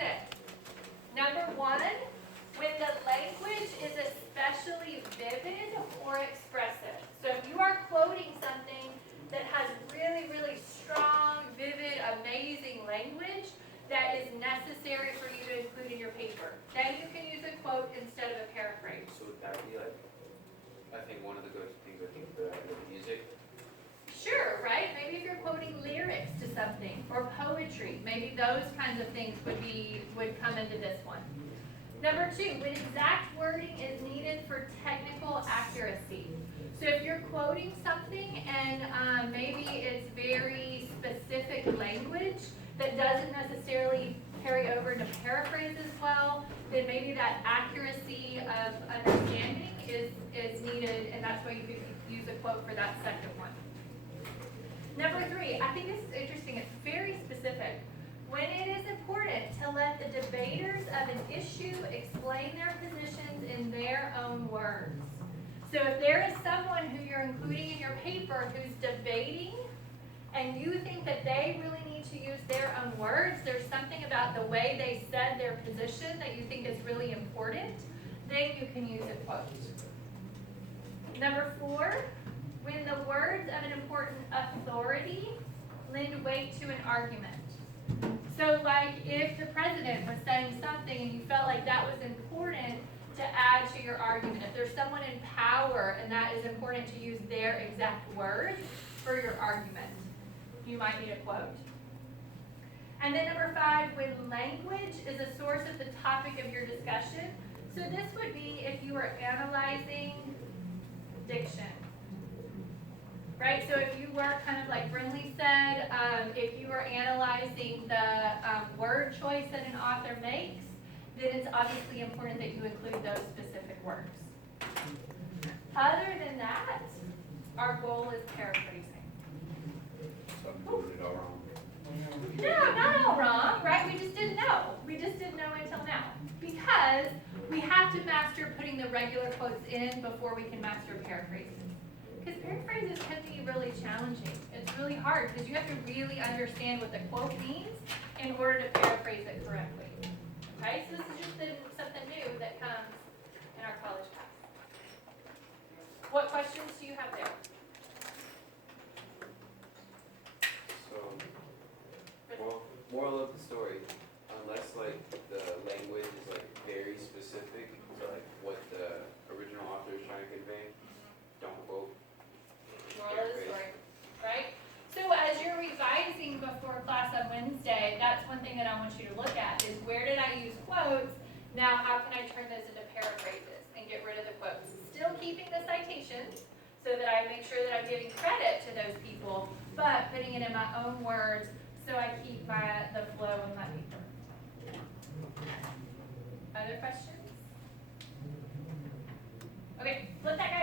it. Number 1, when the language is especially vivid or expressive. So if you are quoting something that has really, really strong, vivid, amazing language that is necessary for you to include in your paper, then you can use a quote instead of a paraphrase. So would that be like, I think one of the good things I think for that is music. Sure, right? Maybe if you're quoting lyrics to something or poetry, maybe those kinds of things would come into this one. Number 2, when exact wording is needed for technical accuracy. So if you're quoting something and maybe it's very specific language that doesn't necessarily carry over to paraphrase as well, then maybe that accuracy of understanding is needed, and that's why you could use a quote for that second one. Number 3, I think this is interesting. It's very specific. When it is important to let the debaters of an issue explain their positions in their own words. So if there is someone who you're including in your paper who's debating and you think that they really need to use their own words, there's something about the way they said their position that you think is really important, then you can use a quote. Number 4, when the words of an important authority lend weight to an argument. So like if the president was saying something and you felt like that was important to add to your argument, if there's someone in power and that is important to use their exact words for your argument, you might need a quote. And then number 5, when language is a source of the topic of your discussion. So this would be if you were analyzing diction. Right, so if you were kind of like Brinley said, if you are analyzing the word choice that an author makes, then it's obviously important that you include those specific words. Other than that, our goal is paraphrasing. So I'm doing it all wrong. No, not all wrong, right? We just didn't know. We just didn't know until now. Because we have to master putting the regular quotes in before we can master paraphrasing. Because paraphrases can be really challenging. It's really hard because you have to really understand what the quote means in order to paraphrase it correctly. Okay, so this is just something new that comes in our college class. What questions do you have there? So, well, moral of the story, unless like the language is like very specific to like what the original author is trying to convey, don't quote. Moral of the story, right? So as you're revising before class on Wednesday, that's one thing that I want you to look at is where did I use quotes? Now how can I turn those into paraphrases and get rid of the quotes? Still keeping the citations so that I make sure that I'm giving credit to those people, but putting it in my own words so I keep the flow in my paper. Other questions? Okay, flip that guy